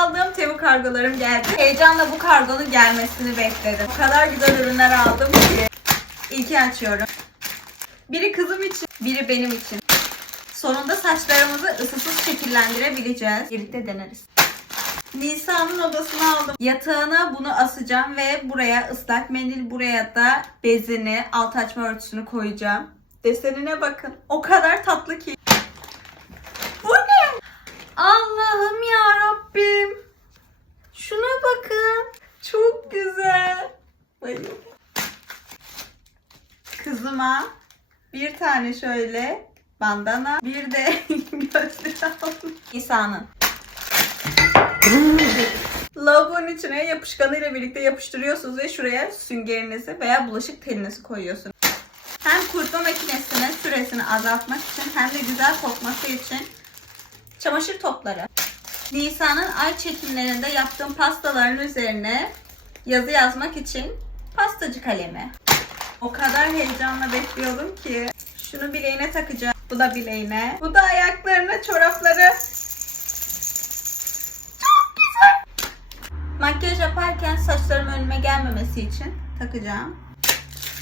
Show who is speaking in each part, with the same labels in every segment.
Speaker 1: aldığım Temu kargolarım geldi. Heyecanla bu kargonun gelmesini bekledim. O kadar güzel ürünler aldım ki. İlki açıyorum. Biri kızım için, biri benim için. Sonunda saçlarımızı ısısız şekillendirebileceğiz. Birlikte deneriz. Nisa'nın odasını aldım. Yatağına bunu asacağım ve buraya ıslak mendil, buraya da bezini, alt açma örtüsünü koyacağım. Desenine bakın. O kadar tatlı ki. Bu ne? Allah'ım ya Rabbim. Şuna bakın. Çok güzel. Kızıma bir tane şöyle bandana, bir de gözlük aldım. Lavabonun içine yapışkanıyla birlikte yapıştırıyorsunuz ve şuraya süngerinizi veya bulaşık telinizi koyuyorsunuz. Hem kurutma makinesinin süresini azaltmak için hem de güzel kokması için çamaşır topları. Nisan'ın ay çekimlerinde yaptığım pastaların üzerine yazı yazmak için pastacı kalemi. O kadar heyecanla bekliyordum ki. Şunu bileğine takacağım. Bu da bileğine. Bu da ayaklarına, çorapları. Çok güzel. Makyaj yaparken saçlarım önüme gelmemesi için takacağım.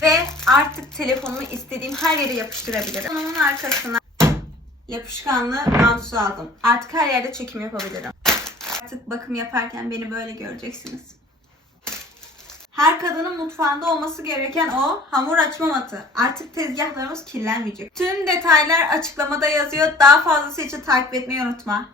Speaker 1: Ve artık telefonumu istediğim her yere yapıştırabilirim. Onun arkasına yapışkanlı mantusu aldım. Artık her yerde çekim yapabilirim. Artık bakım yaparken beni böyle göreceksiniz. Her kadının mutfağında olması gereken o hamur açma matı. Artık tezgahlarımız kirlenmeyecek. Tüm detaylar açıklamada yazıyor. Daha fazlası için takip etmeyi unutma.